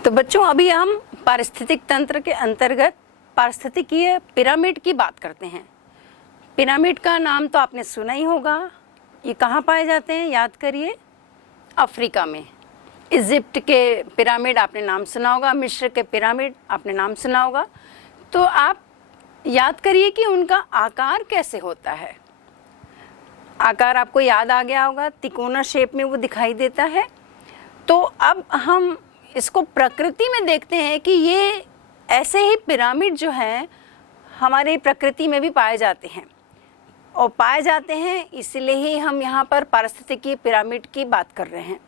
तो बच्चों, अभी हम पारिस्थितिक तंत्र के अंतर्गत पारिस्थितिकीय पिरामिड की बात करते हैं। पिरामिड का नाम तो आपने सुना ही होगा। ये कहाँ पाए जाते हैं, याद करिए। अफ्रीका में। इजिप्ट के पिरामिड आपने नाम सुना होगा, मिस्र के पिरामिड आपने नाम सुना होगा। तो आप याद करिए कि उनका आकार कैसे होता है। आकार आपको याद आ गया होगा, तिकोना शेप में वो दिखाई देता है। तो अब हम इसको प्रकृति में देखते हैं कि ये ऐसे ही पिरामिड जो है हमारे प्रकृति में भी पाए जाते हैं, और पाए जाते हैं इसलिए ही हम यहाँ पर पारिस्थितिकीय पिरामिड की बात कर रहे हैं।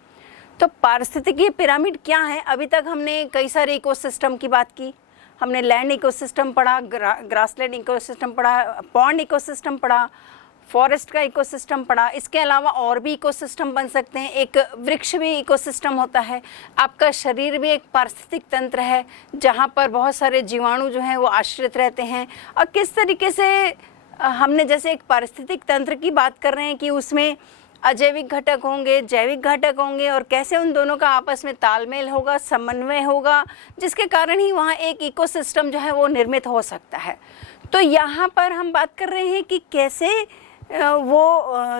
तो पारिस्थितिकीय पिरामिड क्या है? अभी तक हमने कई सारे इकोसिस्टम की बात की। हमने लैंड इकोसिस्टम पढ़ा, ग्रासलैंड इकोसिस्टम पढ़ा, पॉन्ड इकोसिस्टम पढ़ा, फॉरेस्ट का इकोसिस्टम पढ़ा। इसके अलावा और भी इकोसिस्टम बन सकते हैं। एक वृक्ष भी इकोसिस्टम होता है। आपका शरीर भी एक पारिस्थितिक तंत्र है जहाँ पर बहुत सारे जीवाणु जो हैं वो आश्रित रहते हैं। और किस तरीके से हमने जैसे एक पारिस्थितिक तंत्र की बात कर रहे हैं कि उसमें अजैविक घटक होंगे, जैविक घटक होंगे, और कैसे उन दोनों का आपस में तालमेल होगा, समन्वय होगा, जिसके कारण ही वहाँ एक इकोसिस्टम जो है वो निर्मित हो सकता है। तो यहाँ पर हम बात कर रहे हैं कि कैसे वो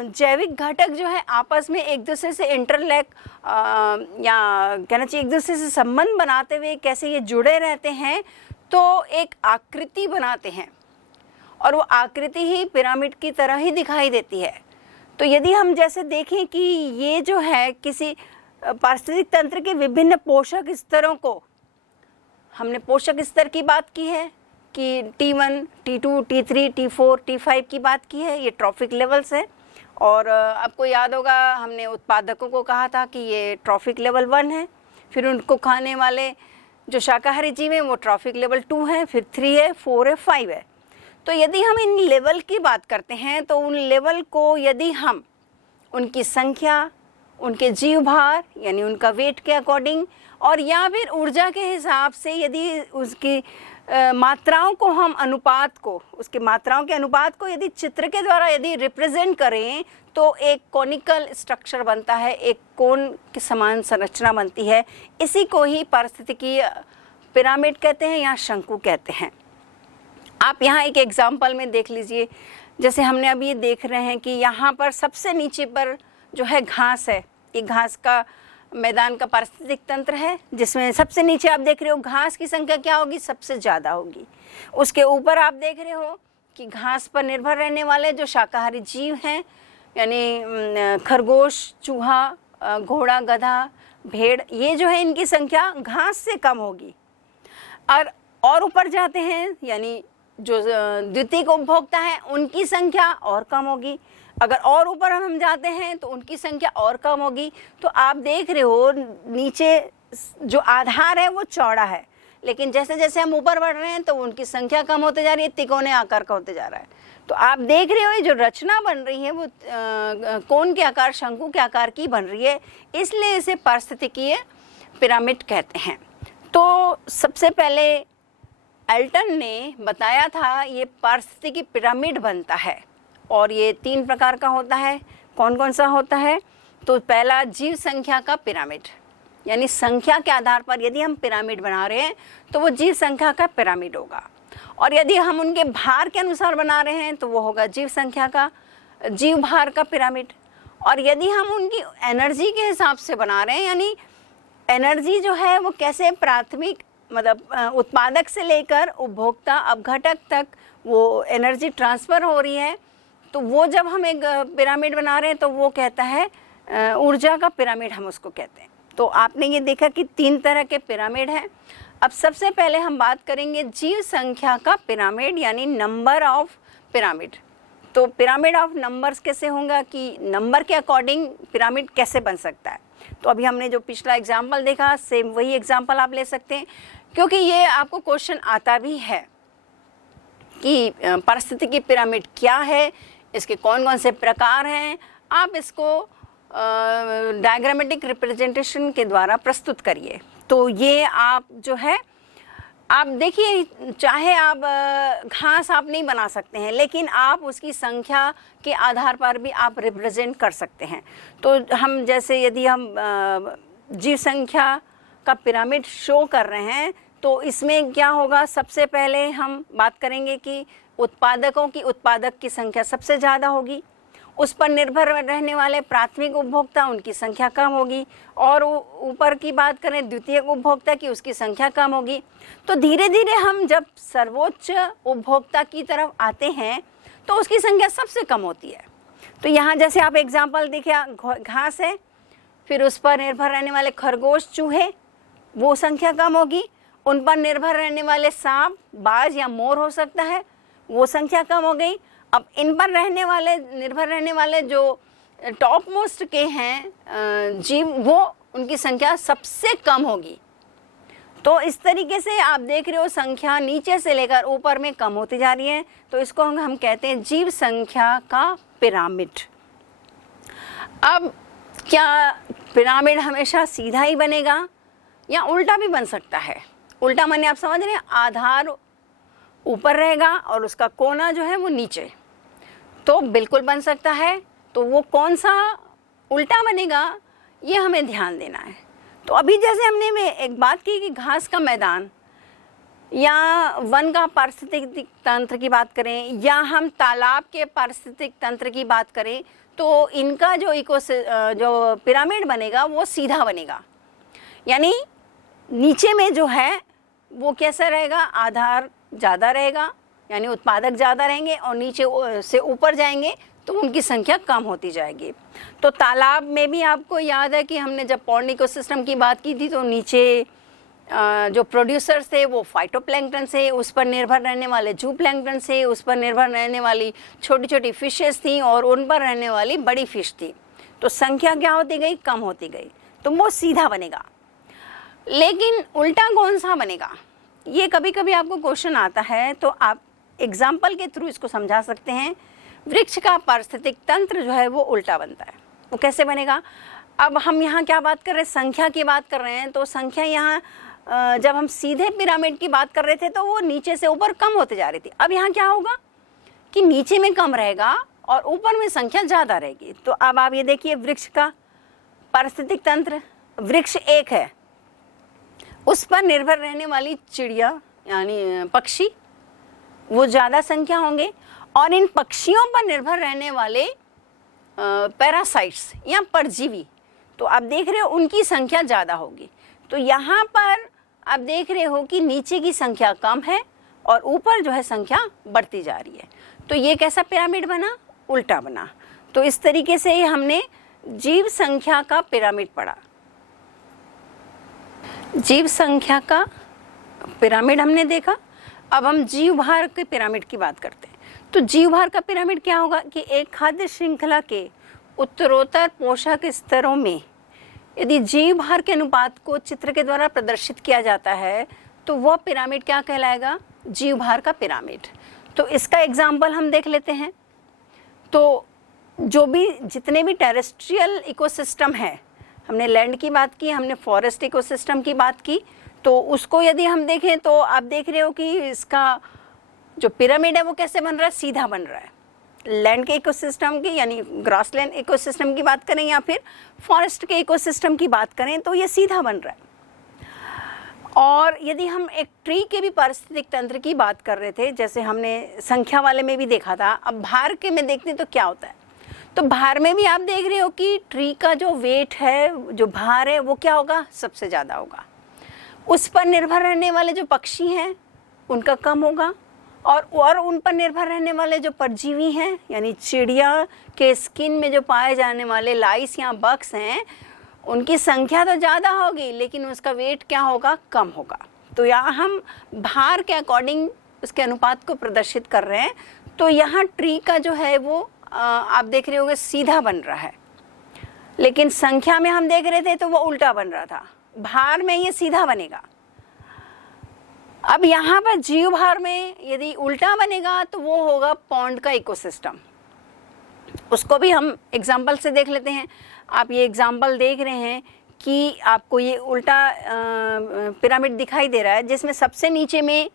जैविक घटक जो है आपस में एक दूसरे से इंटरलैक या कहना चाहिए एक दूसरे से संबंध बनाते हुए कैसे ये जुड़े रहते हैं, तो एक आकृति बनाते हैं, और वो आकृति ही पिरामिड की तरह ही दिखाई देती है। तो यदि हम जैसे देखें कि ये जो है किसी पारिस्थितिक तंत्र के विभिन्न पोषक स्तरों को, हमने पोषक स्तर की बात की है कि T1, T2, T3, T4, T5 की बात की है, ये ट्रॉफिक लेवल्स है। और आपको याद होगा हमने उत्पादकों को कहा था कि ये ट्रॉफिक लेवल 1 है, फिर उनको खाने वाले जो शाकाहारी जीव हैं वो ट्रॉफिक लेवल 2 है, फिर 3 है, 4 है, 5 है। तो यदि हम इन लेवल की बात करते हैं तो उन लेवल को यदि हम उनकी संख्या, उनके जीव भार यानी उनका वेट के अकॉर्डिंग, और या फिर ऊर्जा के हिसाब से यदि उसकी मात्राओं को हम अनुपात को, उसके मात्राओं के अनुपात को यदि चित्र के द्वारा यदि रिप्रेजेंट करें तो एक कॉनिकल स्ट्रक्चर बनता है, एक कोन के समान संरचना बनती है। इसी को ही पारिस्थितिकीय पिरामिड कहते हैं या शंकु कहते हैं। आप यहाँ एक एग्जाम्पल में देख लीजिए, जैसे हमने अभी ये देख रहे हैं कि यहाँ पर सबसे नीचे पर जो है घास है, ये घास का मैदान का पारिस्थितिक तंत्र है, जिसमें सबसे नीचे आप देख रहे हो घास की संख्या क्या होगी, सबसे ज़्यादा होगी। उसके ऊपर आप देख रहे हो कि घास पर निर्भर रहने वाले जो शाकाहारी जीव हैं, यानी खरगोश, चूहा, घोड़ा, गधा, भेड़, ये जो है इनकी संख्या घास से कम होगी। और ऊपर जाते हैं यानी जो द्वितीयक उपभोक्ता है उनकी संख्या और कम होगी। अगर और ऊपर हम जाते हैं तो उनकी संख्या और कम होगी। तो आप देख रहे हो नीचे जो आधार है वो चौड़ा है, लेकिन जैसे जैसे हम ऊपर बढ़ रहे हैं तो उनकी संख्या कम होते जा रही है, तिकोने आकार का होते जा रहा है। तो आप देख रहे हो ये जो रचना बन रही है वो कोन के आकार, शंकु के आकार की बन रही है, इसलिए इसे पारिस्थितिकीय पिरामिड कहते हैं। तो सबसे पहले एल्टन ने बताया था ये पारिस्थितिकी पिरामिड बनता है, और ये 3 प्रकार का होता है। कौन कौन सा होता है? तो पहला जीव संख्या का पिरामिड, यानी संख्या के आधार पर यदि हम पिरामिड बना रहे हैं तो वो जीव संख्या का पिरामिड होगा। और यदि हम उनके भार के अनुसार बना रहे हैं तो वो होगा जीव संख्या का, जीव भार का पिरामिड। और यदि हम उनकी एनर्जी के हिसाब से बना रहे हैं, यानी एनर्जी जो है वो कैसे प्राथमिक मतलब उत्पादक से लेकर उपभोक्ता अपघटक तक वो एनर्जी ट्रांसफ़र हो रही है, तो वो जब हम एक पिरामिड बना रहे हैं तो वो कहता है ऊर्जा का पिरामिड, हम उसको कहते हैं। तो आपने ये देखा कि 3 तरह के पिरामिड हैं। अब सबसे पहले हम बात करेंगे जीव संख्या का पिरामिड, यानी नंबर ऑफ पिरामिड। तो पिरामिड ऑफ नंबर्स कैसे होगा कि नंबर के अकॉर्डिंग पिरामिड कैसे बन सकता है। तो अभी हमने जो पिछला एग्जाम्पल देखा, सेम वही एग्जाम्पल आप ले सकते हैं, क्योंकि ये आपको क्वेश्चन आता भी है कि पारिस्थितिकी पिरामिड क्या है, इसके कौन कौन से प्रकार हैं। आप इसको डायग्रामेटिक रिप्रेजेंटेशन के द्वारा प्रस्तुत करिए। तो ये आप जो है आप देखिए, चाहे आप घास आप नहीं बना सकते हैं, लेकिन आप उसकी संख्या के आधार पर भी आप रिप्रेजेंट कर सकते हैं। तो हम जैसे यदि हम जीव संख्या का पिरामिड शो कर रहे हैं, तो इसमें क्या होगा, सबसे पहले हम बात करेंगे कि उत्पादकों की उत्पादक की संख्या सबसे ज़्यादा होगी, उस पर निर्भर रहने वाले प्राथमिक उपभोक्ता उनकी संख्या कम होगी, और ऊपर की बात करें द्वितीयक उपभोक्ता की, उसकी संख्या कम होगी। तो धीरे धीरे हम जब सर्वोच्च उपभोक्ता की तरफ आते हैं तो उसकी संख्या सबसे कम होती है। तो यहाँ जैसे आप एग्जाम्पल देखिए, घास है, फिर उस पर निर्भर रहने वाले खरगोश, चूहे, वो संख्या कम होगी, उन पर निर्भर रहने वाले सांप, बाज या मोर हो सकता है, वो संख्या कम हो गई। अब इन पर निर्भर रहने वाले जो टॉप मोस्ट के हैं जीव, वो उनकी संख्या सबसे कम होगी। तो इस तरीके से आप देख रहे हो संख्या नीचे से लेकर ऊपर में कम होती जा रही है। तो इसको हम कहते हैं जीव संख्या का पिरामिड। अब क्या पिरामिड हमेशा सीधा ही बनेगा या उल्टा भी बन सकता है? उल्टा माने आप समझ रहे हैं, आधार ऊपर रहेगा और उसका कोना जो है वो नीचे, तो बिल्कुल बन सकता है। तो वो कौन सा उल्टा बनेगा, ये हमें ध्यान देना है। तो अभी जैसे हमने एक बात की कि घास का मैदान या वन का पारिस्थितिक तंत्र की बात करें, या हम तालाब के पारिस्थितिक तंत्र की बात करें, तो इनका जो पिरामिड बनेगा वो सीधा बनेगा। यानी नीचे में जो है वो कैसा रहेगा, आधार ज़्यादा रहेगा, यानी उत्पादक ज़्यादा रहेंगे, और नीचे से ऊपर जाएंगे तो उनकी संख्या कम होती जाएगी। तो तालाब में भी आपको याद है कि हमने जब पॉन्ड इकोसिस्टम की बात की थी, तो नीचे जो प्रोड्यूसर्स थे वो फाइटोप्लैंक्टन से, उस पर निर्भर रहने वाले जूप्लैंक्टन से, उस पर निर्भर रहने वाली छोटी छोटी फिशेस थी, और उन पर रहने वाली बड़ी फिश थी। तो संख्या क्या होती गई, कम होती गई। तो वो सीधा बनेगा। लेकिन उल्टा कौन सा बनेगा, ये कभी कभी आपको क्वेश्चन आता है, तो आप एग्जाम्पल के थ्रू इसको समझा सकते हैं। वृक्ष का पारिस्थितिक तंत्र जो है वो उल्टा बनता है। वो कैसे बनेगा? अब हम यहाँ क्या बात कर रहे हैं, संख्या की बात कर रहे हैं। तो संख्या यहाँ जब हम सीधे पिरामिड की बात कर रहे थे तो वो नीचे से ऊपर कम होते जा रही थी। अब यहाँ क्या होगा कि नीचे में कम रहेगा और ऊपर में संख्या ज़्यादा रहेगी। तो अब आप ये देखिए, वृक्ष का पारिस्थितिक तंत्र, वृक्ष एक है, उस पर निर्भर रहने वाली चिड़िया यानी पक्षी, वो ज़्यादा संख्या होंगे, और इन पक्षियों पर निर्भर रहने वाले पैरासाइट्स या परजीवी, तो आप देख रहे हो उनकी संख्या ज़्यादा होगी। तो यहाँ पर आप देख रहे हो कि नीचे की संख्या कम है और ऊपर जो है संख्या बढ़ती जा रही है। तो ये कैसा पिरामिड बना, उल्टा बना। तो इस तरीके से हमने जीव संख्या का पिरामिड पढ़ा। जीव संख्या का पिरामिड हमने देखा। अब हम जीव भार के पिरामिड की बात करते हैं। तो जीव भार का पिरामिड क्या होगा कि एक खाद्य श्रृंखला के उत्तरोत्तर पोषक स्तरों में यदि जीव भार के अनुपात को चित्र के द्वारा प्रदर्शित किया जाता है तो वह पिरामिड क्या कहलाएगा, जीव भार का पिरामिड। तो इसका एग्जाम्पल हम देख लेते हैं। तो जितने भी टेरेस्ट्रियल इकोसिस्टम है, हमने लैंड की बात की, हमने फॉरेस्ट इकोसिस्टम की बात की, तो उसको यदि हम देखें तो आप देख रहे हो कि इसका जो पिरामिड है वो कैसे बन रहा है, सीधा बन रहा है। लैंड के इकोसिस्टम की यानी ग्रासलैंड इकोसिस्टम की बात करें या फिर फॉरेस्ट के इकोसिस्टम की बात करें तो ये सीधा बन रहा है। और यदि हम एक ट्री के भी पारिस्थितिक तंत्र की बात कर रहे थे, जैसे हमने संख्या वाले में भी देखा था, अब भार के में देखते हैं तो क्या होता है। तो भार में भी आप देख रहे हो कि ट्री का जो वेट है, जो भार है, वो क्या होगा, सबसे ज़्यादा होगा। उस पर निर्भर रहने वाले जो पक्षी हैं उनका कम होगा, और उन पर निर्भर रहने वाले जो परजीवी हैं यानी चिड़िया के स्किन में जो पाए जाने वाले लाइस या बग्स हैं, उनकी संख्या तो ज़्यादा होगी लेकिन उसका वेट क्या होगा, कम होगा। तो यहाँ हम भार के अकॉर्डिंग उसके अनुपात को प्रदर्शित कर रहे हैं। तो यहाँ ट्री का जो है वो आप देख रहे होंगे सीधा बन रहा है, लेकिन संख्या में हम देख रहे थे तो वो उल्टा बन रहा था। भार में ये सीधा बनेगा। अब यहाँ पर जीव भार में यदि उल्टा बनेगा तो वो होगा पॉन्ड का इकोसिस्टम। उसको भी हम एग्जाम्पल से देख लेते हैं। आप ये एग्जाम्पल देख रहे हैं कि आपको ये उल्टा पिरामिड दिखाई दे रहा है, जिसमें सबसे नीचे में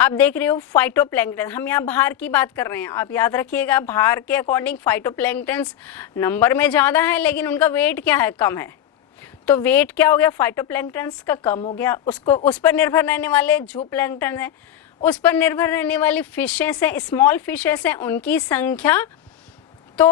आप देख रहे हो फाइटोप्लैंक्टन। हम यहाँ भार की बात कर रहे हैं, आप याद रखिएगा भार के अकॉर्डिंग फाइटोप्लैंक्टन्स नंबर में ज़्यादा है लेकिन उनका वेट क्या है, कम है। तो वेट क्या हो गया, फाइटोप्लैंक्टन्स का कम हो गया, उसको उस पर निर्भर रहने वाले जूप्लैंक्टन हैं, उस पर निर्भर रहने वाली फिशेस हैं, स्मॉल फिशेस हैं, उनकी संख्या तो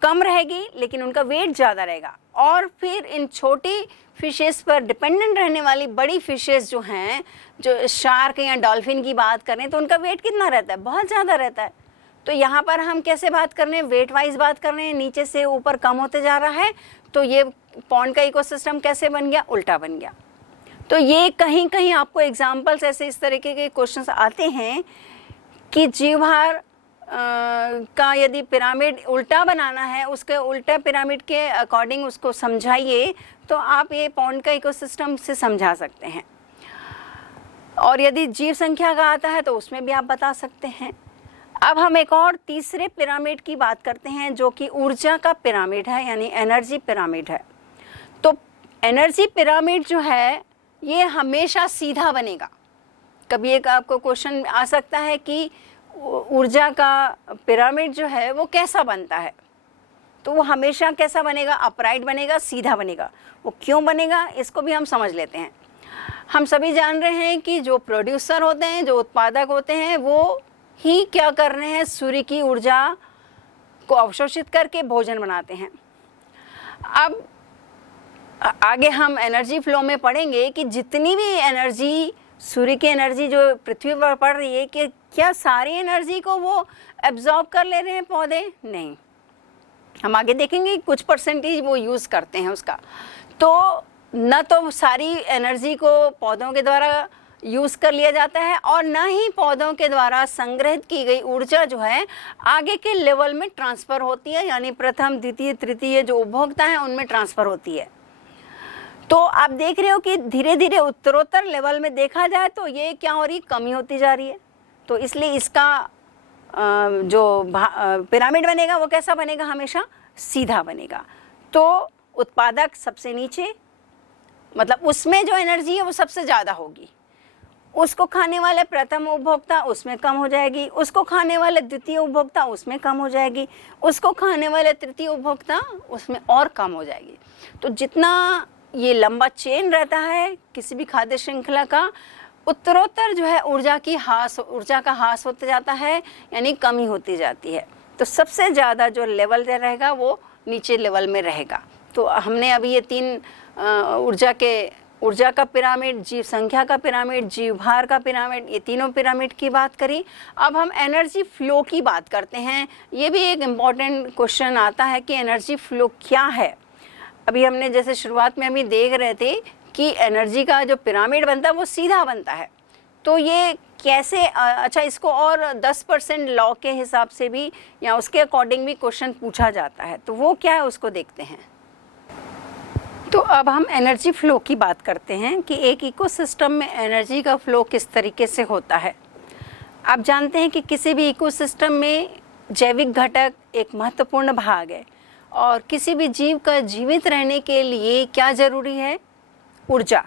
कम रहेगी लेकिन उनका वेट ज़्यादा रहेगा। और फिर इन छोटी फिशेस पर डिपेंडेंट रहने वाली बड़ी फिशेस जो हैं, जो शार्क या डॉल्फिन की बात करें तो उनका वेट कितना रहता है, बहुत ज़्यादा रहता है। तो यहाँ पर हम कैसे बात कर रहे हैं, वेट वाइज बात कर रहे हैं, नीचे से ऊपर कम होते जा रहा है। तो ये पॉन्ड का इकोसिस्टम कैसे बन गया, उल्टा बन गया। तो ये कहीं कहीं आपको एग्जाम्पल्स ऐसे इस तरीके के क्वेश्चंस आते हैं कि जीवभार का यदि पिरामिड उल्टा बनाना है, उसके उल्टा पिरामिड के अकॉर्डिंग उसको समझाइए तो आप ये पॉन्ड का इकोसिस्टम से समझा सकते हैं। और यदि जीव संख्या का आता है तो उसमें भी आप बता सकते हैं। अब हम एक और तीसरे पिरामिड की बात करते हैं जो कि ऊर्जा का पिरामिड है, यानी एनर्जी पिरामिड है। तो एनर्जी पिरामिड जो है ये हमेशा सीधा बनेगा। कभी एक आपको क्वेश्चन आ सकता है कि ऊर्जा का पिरामिड जो है वो कैसा बनता है, तो वो हमेशा कैसा बनेगा, अपराइट बनेगा, सीधा बनेगा। वो क्यों बनेगा इसको भी हम समझ लेते हैं। हम सभी जान रहे हैं कि जो प्रोड्यूसर होते हैं, जो उत्पादक होते हैं, वो ही क्या कर रहे हैं, सूर्य की ऊर्जा को अवशोषित करके भोजन बनाते हैं। अब आगे हम एनर्जी फ्लो में पढ़ेंगे कि जितनी भी एनर्जी, सूर्य की एनर्जी जो पृथ्वी पर पड़ रही है, कि क्या सारी एनर्जी को वो एब्जॉर्ब कर ले रहे हैं पौधे, नहीं। हम आगे देखेंगे कुछ परसेंटेज वो यूज़ करते हैं उसका। तो न तो सारी एनर्जी को पौधों के द्वारा यूज़ कर लिया जाता है और न ही पौधों के द्वारा संग्रहित की गई ऊर्जा जो है आगे के लेवल में ट्रांसफ़र होती है, यानी प्रथम, द्वितीय, तृतीय जो उपभोक्ता हैं उनमें ट्रांसफ़र होती है। तो आप देख रहे हो कि धीरे धीरे उत्तरोत्तर लेवल में देखा जाए तो ये क्या हो रही है, कमी होती जा रही है। तो इसलिए इसका जो पिरामिड बनेगा वो कैसा बनेगा, हमेशा सीधा बनेगा। तो उत्पादक सबसे नीचे, मतलब उसमें जो एनर्जी है वो सबसे ज़्यादा होगी, उसको खाने वाले प्रथम उपभोक्ता उसमें कम हो जाएगी, उसको खाने वाले द्वितीय उपभोक्ता उसमें कम हो जाएगी, उसको खाने वाले तृतीय उपभोक्ता उसमें और कम हो जाएगी। तो जितना ये लंबा चेन रहता है किसी भी खाद्य श्रृंखला का, उत्तरोत्तर जो है ऊर्जा का ह्रास होते जाता है, यानी कमी होती जाती है। तो सबसे ज़्यादा जो लेवल रहेगा वो नीचे लेवल में रहेगा। तो हमने अभी ये तीन ऊर्जा का पिरामिड, जीव संख्या का पिरामिड, जीव भार का पिरामिड, ये तीनों पिरामिड की बात करी। अब हम एनर्जी फ्लो की बात करते हैं। ये भी एक इम्पॉर्टेंट क्वेश्चन आता है कि एनर्जी फ्लो क्या है। अभी हमने जैसे शुरुआत में अभी देख रहे थे कि एनर्जी का जो पिरामिड बनता है वो सीधा बनता है। तो ये कैसे, अच्छा इसको और 10% लॉ के हिसाब से भी या उसके अकॉर्डिंग भी क्वेश्चन पूछा जाता है। तो वो क्या है उसको देखते हैं। तो अब हम एनर्जी फ्लो की बात करते हैं कि एक इकोसिस्टम में एनर्जी का फ्लो किस तरीके से होता है। आप जानते हैं कि किसी भी इकोसिस्टम में जैविक घटक एक महत्वपूर्ण भाग है और किसी भी जीव का जीवित रहने के लिए क्या ज़रूरी है, ऊर्जा।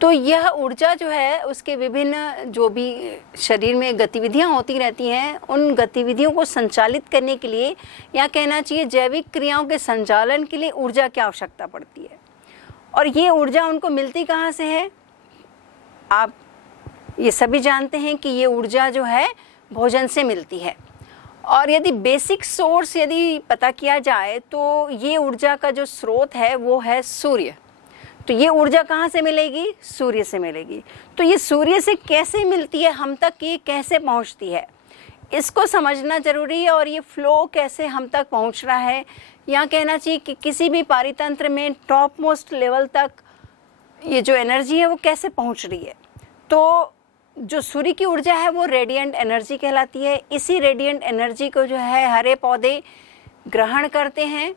तो यह ऊर्जा जो है उसके विभिन्न जो भी शरीर में गतिविधियां होती रहती हैं, उन गतिविधियों को संचालित करने के लिए, या कहना चाहिए जैविक क्रियाओं के संचालन के लिए ऊर्जा की आवश्यकता पड़ती है। और ये ऊर्जा उनको मिलती कहाँ से है, आप ये सभी जानते हैं कि ये ऊर्जा जो है भोजन से मिलती है। और यदि बेसिक सोर्स यदि पता किया जाए तो ये ऊर्जा का जो स्रोत है वो है सूर्य। तो ये ऊर्जा कहाँ से मिलेगी, सूर्य से मिलेगी। तो ये सूर्य से कैसे मिलती है, हम तक ये कैसे पहुँचती है, इसको समझना ज़रूरी है। और ये फ्लो कैसे हम तक पहुँच रहा है, या कहना चाहिए कि किसी भी पारितंत्र में टॉप मोस्ट लेवल तक ये जो एनर्जी है वो कैसे पहुँच रही है। तो जो सूर्य की ऊर्जा है वो रेडिएंट एनर्जी कहलाती है। इसी रेडिएंट एनर्जी को जो है हरे पौधे ग्रहण करते हैं।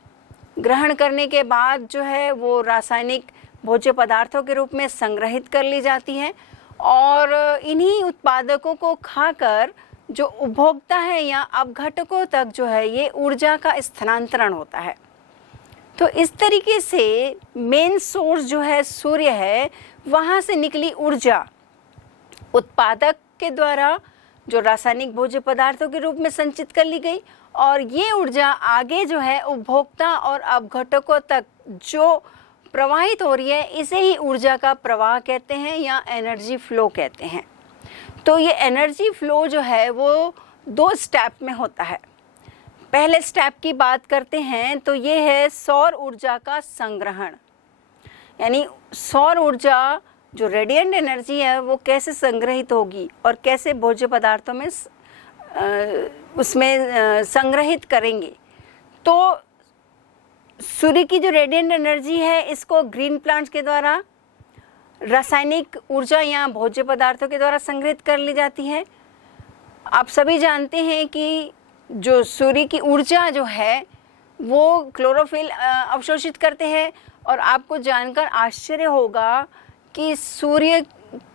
ग्रहण करने के बाद जो है वो रासायनिक भोज्य पदार्थों के रूप में संग्रहित कर ली जाती है और इन्हीं उत्पादकों को खाकर जो उपभोक्ता है या अपघटकों तक जो है ये ऊर्जा का स्थानांतरण होता है। तो इस तरीके से मेन सोर्स जो है सूर्य है, वहाँ से निकली ऊर्जा उत्पादक के द्वारा जो रासायनिक भोज्य पदार्थों के रूप में संचित कर ली गई, और ये ऊर्जा आगे जो है उपभोक्ता और अपघटकों तक जो प्रवाहित हो रही है, इसे ही ऊर्जा का प्रवाह कहते हैं या एनर्जी फ्लो कहते हैं। तो ये एनर्जी फ्लो जो है वो 2 स्टेप में होता है। पहले स्टेप की बात करते हैं तो ये है सौर ऊर्जा का संग्रहण, यानी सौर ऊर्जा जो रेडिएंट एनर्जी है वो कैसे संग्रहित होगी और कैसे भोज्य पदार्थों में उसमें संग्रहित करेंगे। तो सूर्य की जो रेडिएंट एनर्जी है इसको ग्रीन प्लांट्स के द्वारा रासायनिक ऊर्जा या भोज्य पदार्थों के द्वारा संग्रहित कर ली जाती है। आप सभी जानते हैं कि जो सूर्य की ऊर्जा जो है वो क्लोरोफिल अवशोषित करते हैं, और आपको जानकर आश्चर्य होगा कि सूर्य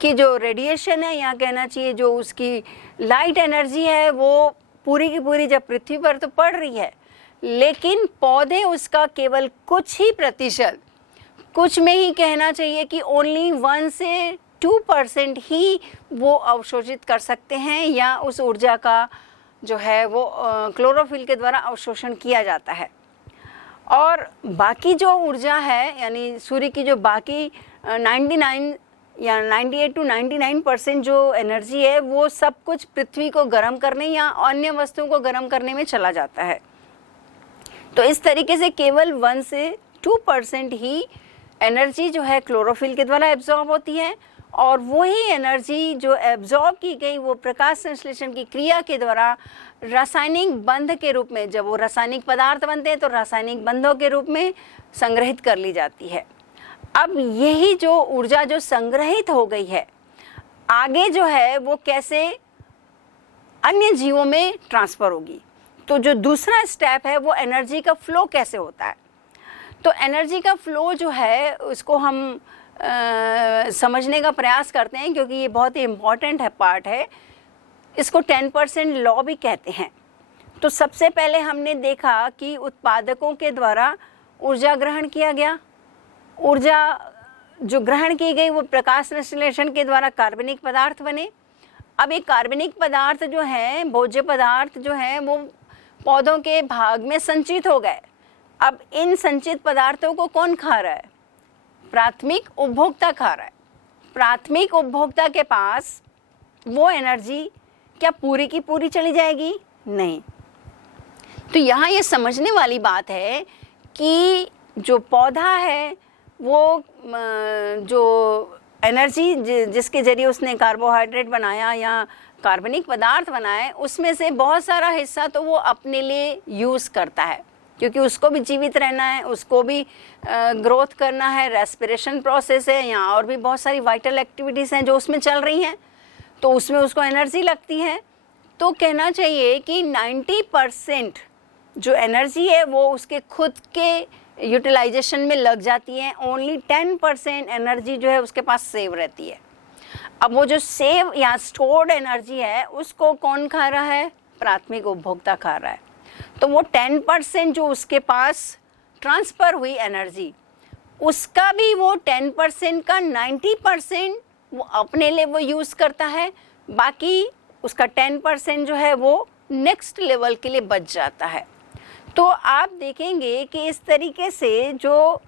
की जो रेडिएशन है, या कहना चाहिए जो उसकी लाइट एनर्जी है, वो पूरी की पूरी जब पृथ्वी पर तो पड़ रही है, लेकिन पौधे उसका केवल कुछ ही प्रतिशत, कुछ में ही कहना चाहिए कि ओनली 1 से 2% ही वो अवशोषित कर सकते हैं, या उस ऊर्जा का जो है वो क्लोरोफिल के द्वारा अवशोषण किया जाता है। और बाकी जो ऊर्जा है, यानी सूर्य की जो बाकी 99 या 98 to 99% जो एनर्जी है, वो सब कुछ पृथ्वी को गर्म करने या अन्य वस्तुओं को गर्म करने में चला जाता है। तो इस तरीके से केवल 1 से 2% ही एनर्जी जो है क्लोरोफिल के द्वारा एब्जॉर्ब होती है, और वही एनर्जी जो एब्जॉर्ब की गई वो प्रकाश संश्लेषण की क्रिया के द्वारा रासायनिक बंध के रूप में, जब वो रासायनिक पदार्थ बनते हैं तो रासायनिक बंधों के रूप में संग्रहित कर ली जाती है। अब यही जो ऊर्जा जो संग्रहित हो गई है, आगे जो है वो कैसे अन्य जीवों में ट्रांसफ़र होगी। तो जो दूसरा स्टेप है वो एनर्जी का फ्लो कैसे होता है। तो एनर्जी का फ्लो जो है उसको हम समझने का प्रयास करते हैं, क्योंकि ये बहुत ही इम्पॉर्टेंट है, पार्ट है। इसको 10% लॉ भी कहते हैं। तो सबसे पहले हमने देखा कि उत्पादकों के द्वारा ऊर्जा ग्रहण किया गया। ऊर्जा जो ग्रहण की गई वो प्रकाश संश्लेषण के द्वारा कार्बनिक पदार्थ बने। अब ये कार्बनिक पदार्थ जो हैं, भोज्य पदार्थ जो हैं, वो पौधों के भाग में संचित हो गए। अब इन संचित पदार्थों को कौन खा रहा है? प्राथमिक उपभोक्ता खा रहा है। प्राथमिक उपभोक्ता के पास वो एनर्जी क्या पूरी की पूरी चली जाएगी? नहीं। तो यहाँ ये समझने वाली बात है कि जो पौधा है वो जो एनर्जी जिसके ज़रिए उसने कार्बोहाइड्रेट बनाया या कार्बनिक पदार्थ बनाए, उसमें से बहुत सारा हिस्सा तो वो अपने लिए यूज़ करता है, क्योंकि उसको भी जीवित रहना है, उसको भी ग्रोथ करना है, रेस्पिरेशन प्रोसेस है, या और भी बहुत सारी वाइटल एक्टिविटीज़ हैं जो उसमें चल रही हैं, तो उसमें उसको एनर्जी लगती है। तो कहना चाहिए कि 90% जो एनर्जी है वो उसके खुद के यूटिलाइजेशन में लग जाती है। ओनली 10% एनर्जी जो है उसके पास सेव रहती है। अब वो जो सेव या स्टोर्ड एनर्जी है उसको कौन खा रहा है? प्राथमिक उपभोक्ता खा रहा है। तो वो 10% जो उसके पास ट्रांसफ़र हुई एनर्जी, उसका भी वो 10% का 90% वो अपने लिए वो यूज़ करता है, बाकी उसका 10% जो है वो नेक्स्ट लेवल के लिए बच जाता है। तो आप देखेंगे कि इस तरीके से जो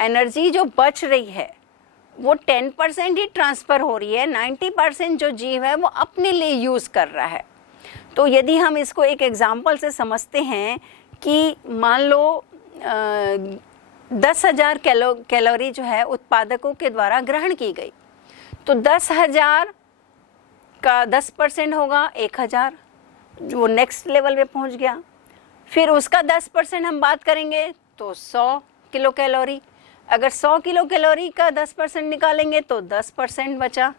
एनर्जी जो बच रही है वो 10% ही ट्रांसफ़र हो रही है, 90% जो जीव है वो अपने लिए यूज़ कर रहा है। तो यदि हम इसको एक एग्जांपल से समझते हैं कि मान लो 10,000 कैलोरी जो है उत्पादकों के द्वारा ग्रहण की गई, तो 10,000 का 10% होगा 1,000, जो नेक्स्ट लेवल पे पहुंच गया। फिर उसका 10% हम बात करेंगे तो 100 किलो कैलोरी। अगर 100 किलो कैलोरी का 10% निकालेंगे तो 10% बचा।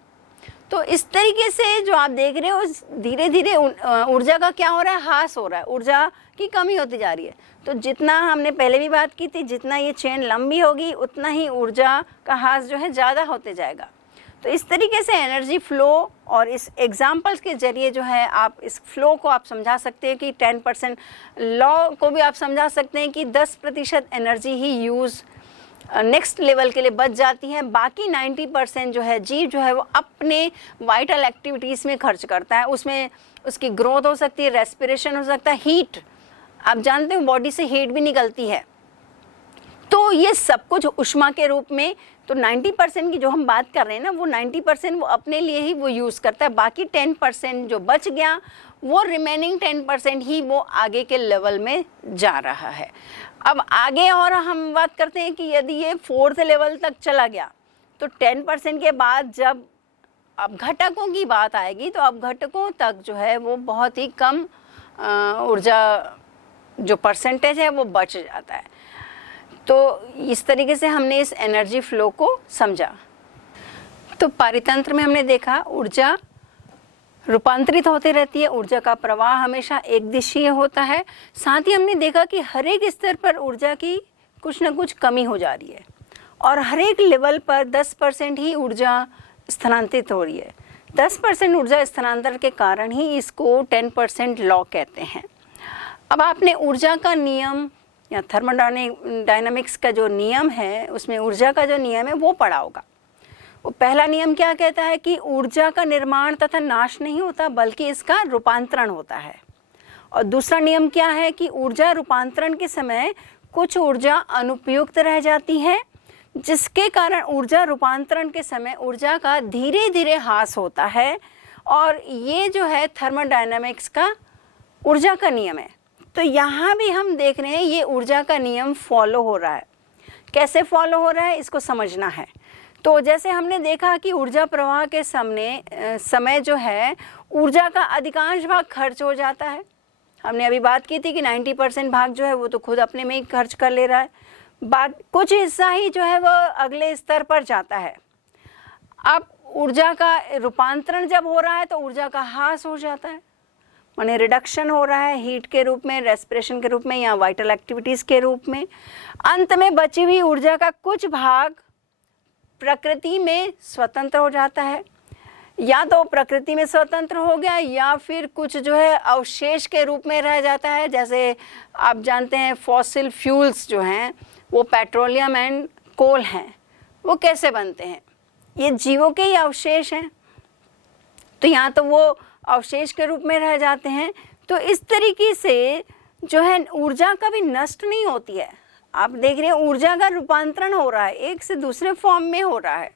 तो इस तरीके से जो आप देख रहे हो धीरे धीरे ऊर्जा का क्या हो रहा है? ह्रास हो रहा है, ऊर्जा की कमी होती जा रही है। तो जितना हमने पहले भी बात की थी, जितना ये चेन लंबी होगी उतना ही ऊर्जा का ह्रास जो है ज़्यादा होते जाएगा। तो इस तरीके से एनर्जी फ्लो और इस एग्जाम्पल्स के ज़रिए जो है आप इस फ्लो को आप समझा सकते हैं कि 10% लॉ को भी आप समझा सकते हैं कि 10% एनर्जी ही यूज़ नेक्स्ट लेवल के लिए बच जाती है। बाकी 90% जो है जीव जो है वो अपने वाइटल एक्टिविटीज़ में खर्च करता है। उसमें उसकी ग्रोथ हो सकती है, रेस्पिरेशन हो सकता है, हीट, आप जानते हो बॉडी से हीट भी निकलती है, तो ये सब कुछ ऊष्मा के रूप में। तो 90% की जो हम बात कर रहे हैं ना, वो 90% वो अपने लिए ही वो यूज़ करता है। बाकी 10% जो बच गया, वो रिमेनिंग 10% ही वो आगे के लेवल में जा रहा है। अब आगे और हम बात करते हैं कि यदि ये 4th लेवल तक चला गया, तो 10% के बाद जब अपघटकों की बात आएगी, तो अपघटकों तक जो है वो बहुत ही कम ऊर्जा जो परसेंटेज है वो बच जाता है। तो इस तरीके से हमने इस एनर्जी फ्लो को समझा। तो पारितंत्र में हमने देखा ऊर्जा रूपांतरित होती रहती है, ऊर्जा का प्रवाह हमेशा एक दिशीय होता है। साथ ही हमने देखा कि हर एक स्तर पर ऊर्जा की कुछ न कुछ कमी हो जा रही है और हर एक लेवल पर 10% ही ऊर्जा स्थानांतरित हो रही है। 10% ऊर्जा स्थानांतरण के कारण ही इसको 10% लॉ कहते हैं। अब आपने ऊर्जा का नियम या थर्मोडायनामिक्स का जो नियम है, उसमें ऊर्जा का जो नियम है वो पढ़ा होगा। वो पहला नियम क्या कहता है कि ऊर्जा का निर्माण तथा नाश नहीं होता, बल्कि इसका रूपांतरण होता है। और दूसरा नियम क्या है कि ऊर्जा रूपांतरण के समय कुछ ऊर्जा अनुपयुक्त रह जाती है, जिसके कारण ऊर्जा रूपांतरण के समय ऊर्जा का धीरे धीरे ह्रास होता है। और ये जो है थर्मोडायनामिक्स का ऊर्जा का नियम है। तो यहाँ भी हम देख रहे हैं ये ऊर्जा का नियम फॉलो हो रहा है। कैसे फॉलो हो रहा है इसको समझना है। तो जैसे हमने देखा कि ऊर्जा प्रवाह के समय जो है ऊर्जा का अधिकांश भाग खर्च हो जाता है। हमने अभी बात की थी कि 90% भाग जो है वो तो खुद अपने में ही खर्च कर ले रहा है, बात कुछ हिस्सा ही जो है वो अगले स्तर पर जाता है। अब ऊर्जा का रूपांतरण जब हो रहा है तो ऊर्जा का ह्रास हो जाता है, माने रिडक्शन हो रहा है हीट के रूप में, रेस्पिरेशन के रूप में या वाइटल एक्टिविटीज़ के रूप में। अंत में बची हुई ऊर्जा का कुछ भाग प्रकृति में स्वतंत्र हो जाता है, या तो प्रकृति में स्वतंत्र हो गया या फिर कुछ जो है अवशेष के रूप में रह जाता है। जैसे आप जानते हैं फॉसिल फ्यूल्स जो हैं वो पेट्रोलियम एंड कोल हैं, वो कैसे बनते हैं, ये जीवों के ही अवशेष हैं, तो यहाँ तो वो अवशेष के रूप में रह जाते हैं। तो इस तरीके से जो है ऊर्जा कभी नष्ट नहीं होती है। आप देख रहे हैं ऊर्जा का रूपांतरण हो रहा है, एक से दूसरे फॉर्म में हो रहा है,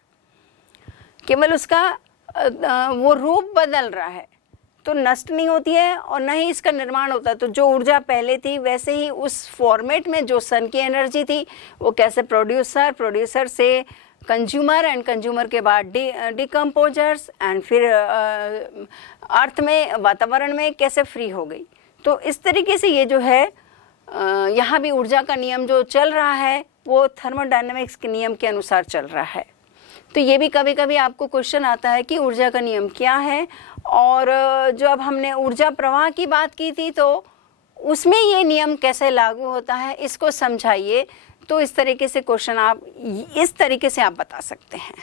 केवल उसका वो रूप बदल रहा है, तो नष्ट नहीं होती है और न ही इसका निर्माण होता है। तो जो ऊर्जा पहले थी वैसे ही उस फॉर्मेट में जो सन की एनर्जी थी वो कैसे प्रोड्यूसर से कंज्यूमर एंड कंज्यूमर के बाद डिकम्पोजर्स एंड फिर अर्थ में वातावरण में कैसे फ्री हो गई। तो इस तरीके से ये जो है यहाँ भी ऊर्जा का नियम जो चल रहा है वो थर्मोडायनामिक्स के नियम के अनुसार चल रहा है। तो ये भी कभी कभी आपको क्वेश्चन आता है कि ऊर्जा का नियम क्या है। और जो अब हमने ऊर्जा प्रवाह की बात की थी तो उसमें ये नियम कैसे लागू होता है इसको समझाइए। तो इस तरीके से क्वेश्चन आप इस तरीके से आप बता सकते हैं।